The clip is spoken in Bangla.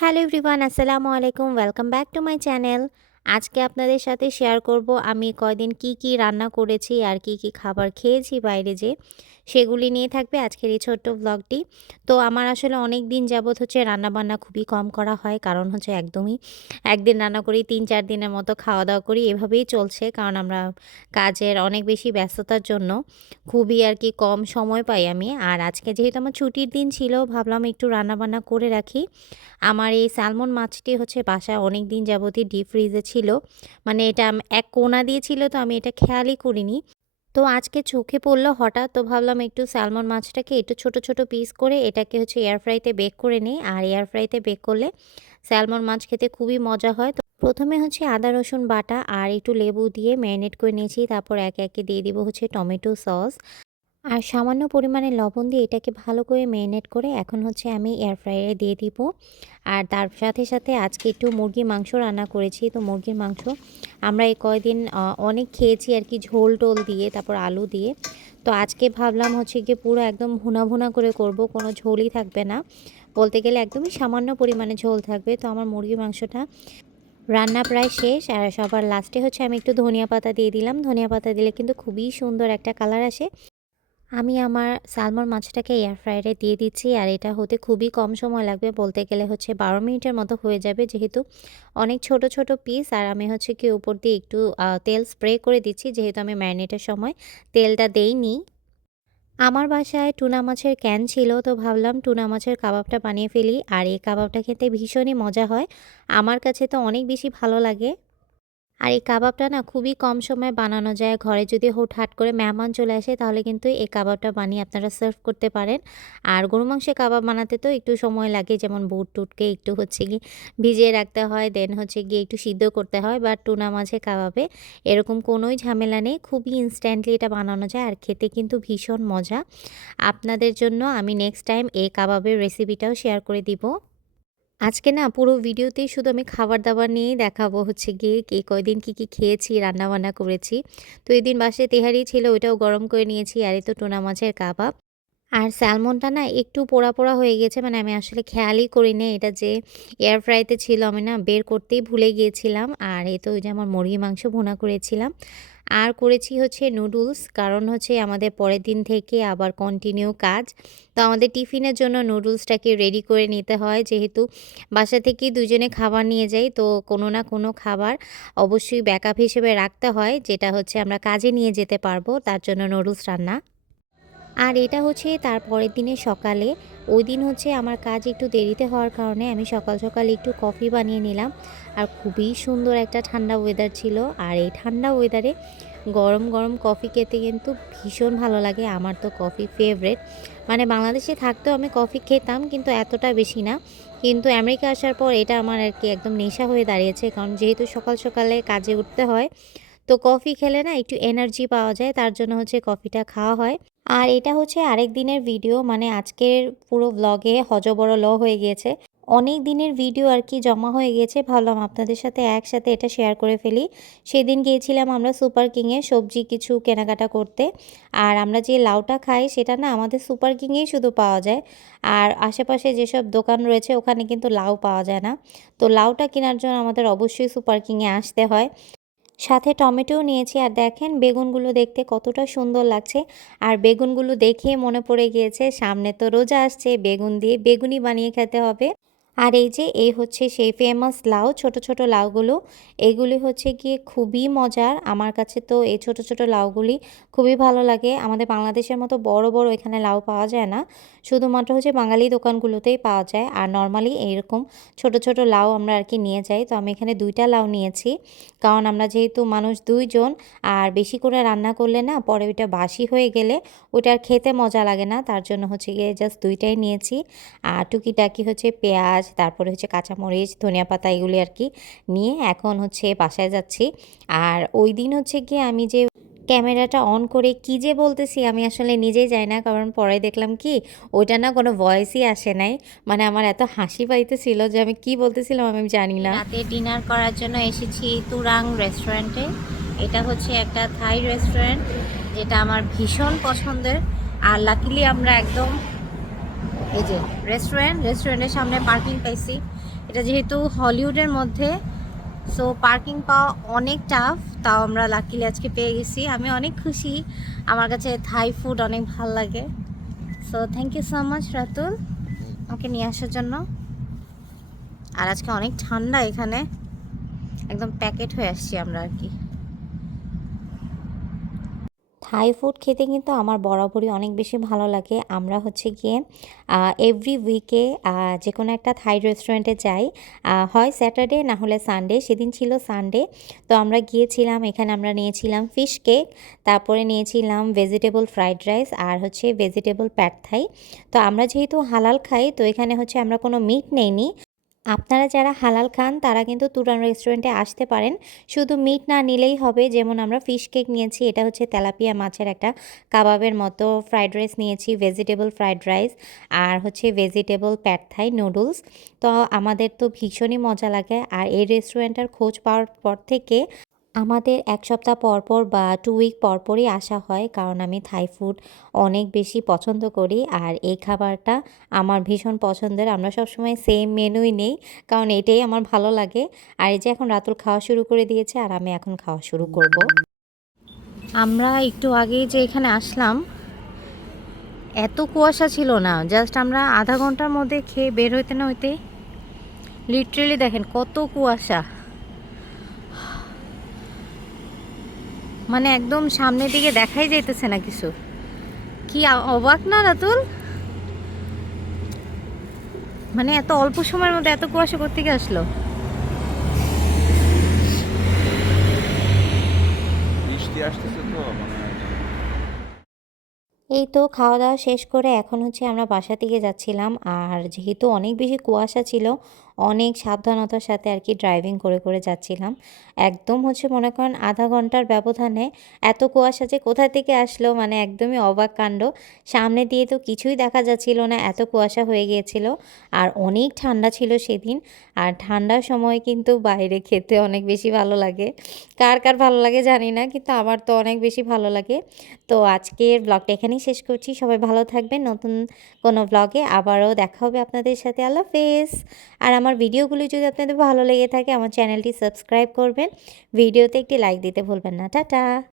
হ্যালো এভরিওয়ান আসসালামু আলাইকুম welcome back to my channel আজকে আপনাদের সাথে শেয়ার করব আমি কয়দিন কি কি রান্না করেছি আর কি কি খাবার খেয়েছি বাইরে যে সেগুলি নিয়ে থাকবে আজকের এই ছোট্ট ব্লগটি তো আমার আসলে অনেক দিন যাবৎ হচ্ছে রান্না বান্না খুবই কম করা হয়, কারণ হচ্ছে একদমই একদিন রান্না করি, তিন চার দিনের মতো খাওয়া দাওয়া করি, এভাবেই চলছে, কারণ আমরা কাজের অনেক বেশি ব্যস্ততার জন্য খুবই আর কি কম সময় পাই আমি। আর আজকে যেহেতু আমার ছুটির দিন ছিল, ভাবলাম একটু রান্না বান্না করে রাখি। আমার এই স্যালমন মাছটি হচ্ছে বাসায় অনেক দিন যাবতই ডিপ ফ্রিজে ছিল। মানে এটা এক কোনা দিয়েছিল তো আমি এটা খেয়ালই করিনি। তো আজকে চোখে পড়ল হঠাৎ তো ভাবলাম একটু স্যালমন মাছটাকে একটু ছোট ছোট পিস করে এটাকে হচ্ছে এয়ার ফ্রাইতে বেক করে নিই। আর এয়ার ফ্রাইতে বেক করলে স্যালমন মাছ খেতে খুবই মজা হয়। তো প্রথমে হচ্ছে আদা, রসুন বাটা আর একটু লেবু দিয়ে ম্যারিনেট করে নিয়েছি। তারপর একে একে দিয়ে দিব হচ্ছে টমেটো সস আর সামান্য পরিমাণে লবণ দিয়ে এটাকে ভালো করে ম্যারিনেট করে এখন হচ্ছে আমি এয়ার ফ্রায়ারে দিয়ে দিব। আর তার সাথে সাথে আজকে একটু মুরগির মাংস রান্না করেছি। তো মুরগির মাংস আমরা এই কয়দিন অনেক খেয়েছি আর কি ঝোল টোল দিয়ে, তারপর আলু দিয়ে। তো আজকে ভাবলাম হচ্ছে গিয়ে পুরো একদম ভুনা ভুনা করে করব, কোনো ঝোলই থাকবে না। বলতে গেলে একদমই সামান্য পরিমাণে ঝোল থাকবে। তো আমার মুরগির মাংসটা রান্না প্রায় শেষ। আর সবার লাস্টে হচ্ছে আমি একটু ধনিয়া পাতা দিয়ে দিলাম। ধনিয়া পাতা দিলে কিন্তু খুবই সুন্দর একটা কালার আসে। আমি আমার সালমন মাছটাকে এয়ার ফ্রায়ারে দিয়ে দিচ্ছি, আর এটা হতে খুবই কম সময় লাগবে, বলতে গেলে হচ্ছে বারো মিনিটের মতো হয়ে যাবে যেহেতু অনেক ছোট ছোট পিস আর আমি হচ্ছে কি উপর দিয়ে একটু তেল স্প্রে করে দিচ্ছি যেহেতু আমি ম্যারিনেটের সময় তেলটা দেইনি। আমার বাসায় টুনা মাছের ক্যান ছিল, তো ভাবলাম টুনা মাছের কাবাবটা বানিয়ে ফেলি, আর এই কাবাবটা খেতে ভীষণই মজা হয়। আমার কাছে তো অনেক বেশি ভালো লাগে। আর এই কাবাবটা না খুবই কম সময়ে বানানো যায়। ঘরে যদি হুটহাট করে মেহমান চলে আসে, তাহলে কিন্তু এই কাবাবটা বানিয়ে আপনারা সার্ভ করতে পারেন। আর গরু মাংসের কাবাব বানাতে তো একটু সময় লাগে, যেমন বুট টুটকে একটু হচ্ছে কি ভিজিয়ে রাখতে হয় দেন হচ্ছে গিয়ে একটু সিদ্ধ করতে হয় বা টুনা মাছের কাবাবে। এরকম কোনোই ঝামেলা নেই, খুবই ইনস্ট্যান্টলি এটা বানানো যায় আর খেতে কিন্তু ভীষণ মজা। আপনাদের জন্য আমি নেক্সট টাইম এই কাবাবের রেসিপিটাও শেয়ার করে দিব। আজকে না পুরো ভিডিওতেই শুধু আমি খাবার দাবার নিয়েই দেখাবো হচ্ছে গিয়ে কে কয়দিন কি কি খেয়েছি রান্না বান্না করেছি। তো এই দিন বাসায় তেহারি ছিল, ওইটাও গরম করে নিয়েছি, আর এই তো টোনা মাছের কাবাব। আর স্যালমনটা না একটু পোড়া পোড়া হয়ে গেছে মানে আমি আসলে খেয়ালই করিনি। এটা যে এয়ার ফ্রাইতে ছিল, আমি না বের করতেই ভুলে গিয়েছিলাম। আর এই তো ওই যে আমার মুরগি মাংস ভুনা করেছিলাম। আর করেছি হচ্ছে নুডলস, কারণ হচ্ছে আমাদের পরের দিন থেকে আবার কন্টিনিউ কাজ। তো আমাদের টিফিনের জন্য নুডলসটাকে রেডি করে নিতে হয়, যেহেতু বাসা থেকে দুজনে খাবার নিয়ে যাই, তো কোনো না কোনো খাবার অবশ্যই ব্যাকআপ হিসেবে রাখতে হয়, যেটা হচ্ছে আমরা কাজে নিয়ে যেতে পারব, তার জন্য নুডলস রান্না। আর এটা হচ্ছে তার পরের দিনে সকালে। ওই দিন হচ্ছে আমার কাজ একটু দেরিতে হওয়ার কারণে আমি সকাল সকাল একটু কফি বানিয়ে নিলাম। আর খুবই সুন্দর একটা ঠান্ডা ওয়েদার ছিল। আর এই ঠান্ডা ওয়েদারে গরম গরম কফি খেতে কিন্তু ভীষণ ভালো লাগে। আমার তো কফি ফেভারেট মানে বাংলাদেশে থাকতেও আমি কফি খেতাম কিন্তু এতটা বেশি না। কিন্তু আমেরিকা আসার পর এটা আমার আর কি একদম নেশা হয়ে দাঁড়িয়েছে। কারণ যেহেতু সকাল সকালে কাজে উঠতে হয়, তো কফি খেলে না একটু এনার্জি পাওয়া যায়। তার জন্য হচ্ছে কফিটা খাওয়া হয়। আর এটা হচ্ছে আরেক দিনের ভিডিও মানে আজকের পুরো ব্লগে ল হয়ে গিয়েছে। অনেক দিনের ভিডিও আর কি জমা হয়ে গেছে ভাবলাম আপনাদের সাথে একসাথে এটা শেয়ার করে ফেলি। সেদিন গিয়েছিলাম আমরা সুপার কিংয়ে সবজি কিছু কেনাকাটা করতে, আর আমরা যে লাউটা খাই সেটা না আমাদের সুপার কিংয়েই শুধু পাওয়া যায়। আর আশেপাশে যেসব দোকান রয়েছে ওখানে কিন্তু লাউ পাওয়া যায় না। তো লাউটা কেনার জন্য আমাদের অবশ্যই সুপার কিংয়ে আসতে হয়। সাথে টমেটোও নিয়েছি আর দেখেন বেগুনগুলো দেখতে কতটা সুন্দর লাগছে। আর বেগুনগুলো দেখে মনে পড়ে গিয়েছে, সামনে তো রোজা আসছে, বেগুন দিয়ে বেগুনি বানিয়ে খেতে হবে। আর এই যে, এই হচ্ছে সেই ফেমাস লাউ, ছোট ছোট লাউগুলো। এগুলি হচ্ছে গিয়ে খুবই মজার। আমার কাছে তো এই ছোট ছোট লাউগুলি খুবই ভালো লাগে। আমাদের বাংলাদেশের মতো বড় বড় এখানে লাউ পাওয়া যায় না। শুধুমাত্র হচ্ছে বাঙালি দোকানগুলোতেই পাওয়া যায়। আর নর্মালি এইরকম ছোট ছোট লাউ আমরা আর কি নিয়ে যাই। তো আমি এখানে দুইটা লাউ নিয়েছি। কারণ আমরা যেহেতু মানুষ দুইজন, আর বেশি করে রান্না করলে না, পরে ওইটা বাসি হয়ে গেলে ওইটা আর খেতে মজা লাগে না। তার জন্য হচ্ছে গিয়ে জাস্ট দুইটাই নিয়েছি। আর টুকিটাকি হচ্ছে পেঁয়াজ তারপরে হচ্ছে কাঁচামরিচ, ধনিয়া পাতা এগুলি আর কি নিয়ে এখন হচ্ছে বাসায় যাচ্ছি। আর ওই দিন হচ্ছে গিয়ে আমি যে ক্যামেরাটা অন করে কি যে বলতেছি আমি আসলে নিজেই যাই না। কারণ পরে দেখলাম কি ওইটা না কোনো ভয়েসই আসে নাই। মানে আমার এত হাসি পাইতেছিল যে আমি কি বলতেছিলাম আমি জানি না। রাতে ডিনার করার জন্য এসেছি তুরাং রেস্টুরেন্টে। এটা হচ্ছে একটা থাই রেস্টুরেন্ট যেটা আমার ভীষণ পছন্দের। আর লাকিলি আমরা একদম এই যে রেস্টুরেন্ট রেস্টুরেন্টের সামনে পার্কিং পাইছি। এটা যেহেতু হলিউডের মধ্যে সো পার্কিং পাওয়া অনেক টাফ তাও আমরা লাকিলি আজকে পেয়ে গেছি। আমি অনেক খুশি। আমার কাছে থাই ফুড অনেক ভালো লাগে। So thank you so much Ratul আমাকে নিয়ে আসার জন্য। আর আজকে অনেক ঠান্ডা এখানে। একদম প্যাকেট হয়ে আসছি আমরা আর কি। থাই ফুড খেতে কিন্তু আমার বরাবরই অনেক বেশি ভালো লাগে। আমরা হচ্ছে গিয়ে এভরি উইকে যে কোনো একটা থাই রেস্টুরেন্টে যাই। হয় স্যাটারডে না হলে সানডে সেদিন ছিল সানডে তো আমরা গিয়েছিলাম, এখানে আমরা নিয়েছিলাম ফিশ কেক তারপরে নিয়েছিলাম ভেজিটেবল ফ্রাইড রাইস আর হচ্ছে ভেজিটেবল প্যাট থাই তো আমরা যেহেতু হালাল খাই, তো এখানে হচ্ছে আমরা কোনো মিট নেইনি। আপনারা যারা হালাল খান, তারা কিন্তু তুরান রেস্টুরেন্টে আসতে পারেন। শুধু মিট না নিলেই হবে, যেমন আমরা ফিশ কেক নিয়েছি, এটা হচ্ছে তেলাপিয়া মাছের একটা কাবাবের মতো ফ্রাইড রাইস নিয়েছি ভেজিটেবল ফ্রাইড রাইস আর হচ্ছে ভেজিটেবল প্যাটথাই নুডলস তো আমাদের তো ভীষণই মজা লাগে, আর এই রেস্টুরেন্টটার খোঁজ পাওয়ার পর থেকে আমাদের এক সপ্তাহ পর পর বা টু উইক পরপরই আসা হয়, কারণ আমি থাই ফুড অনেক বেশি পছন্দ করি। আর এই খাবারটা আমার ভীষণ পছন্দের। আমরা সবসময় সেম মেনুই নেই, কারণ এটাই আমার ভালো লাগে। আর এই যে এখন রাতুল খাওয়া শুরু করে দিয়েছে, আর আমি এখন খাওয়া শুরু করব। আমরা একটু আগেই যে এখানে আসলাম, এত কুয়াশা ছিল না। জাস্ট আমরা আধা ঘণ্টার মধ্যে খেয়ে বের হইতে না হইতে লিটারেলি দেখেন কত কুয়াশা। মানে একদম সামনের দিকে দেখাই যাইতেছে না কিছু। কি অবাক না রাতুল? মানে এত অল্প সময়ের মধ্যে এত কুয়াশা করতে গিয়ে আসলো মানে এই তো খাওয়া দাওয়া শেষ করে এখন হচ্ছে আমরা বাসা থেকে যাচ্ছিলাম আর যেহেতু অনেক বেশি কুয়াশা ছিল অনেক সাবধানতার সাথে আর কি ড্রাইভিং করে করে যাচ্ছিলাম। একদম হচ্ছে মনে করেন আধা ঘণ্টার ব্যবধানে এত কুয়াশা যে কোথা থেকে আসলো মানে একদমই অবাক কাণ্ড। সামনে দিয়ে তো কিছুই দেখা যাচ্ছিল না, এত কুয়াশা হয়ে গিয়েছিল আর অনেক ঠান্ডা ছিল সেদিন। আর ঠান্ডার সময় কিন্তু বাইরে খেতে অনেক বেশি ভালো লাগে। কার কার ভালো লাগে জানি না, কিন্তু আমার তো অনেক বেশি ভালো লাগে। তো আজকের ব্লগটা এখানেই শেষ করছি। সবাই ভালো থাকবেন। নতুন কোনো ব্লগে আবারও দেখা হবে আপনাদের সাথে। আল্লাহ হাফেজ। আর আমার ভিডিওগুলি যদি আপনাদের ভালো লেগে থাকে, আমার চ্যানেলটি সাবস্ক্রাইব করবেন। ভিডিওতে একটি লাইক দিতে ভুলবেন না। টাটা!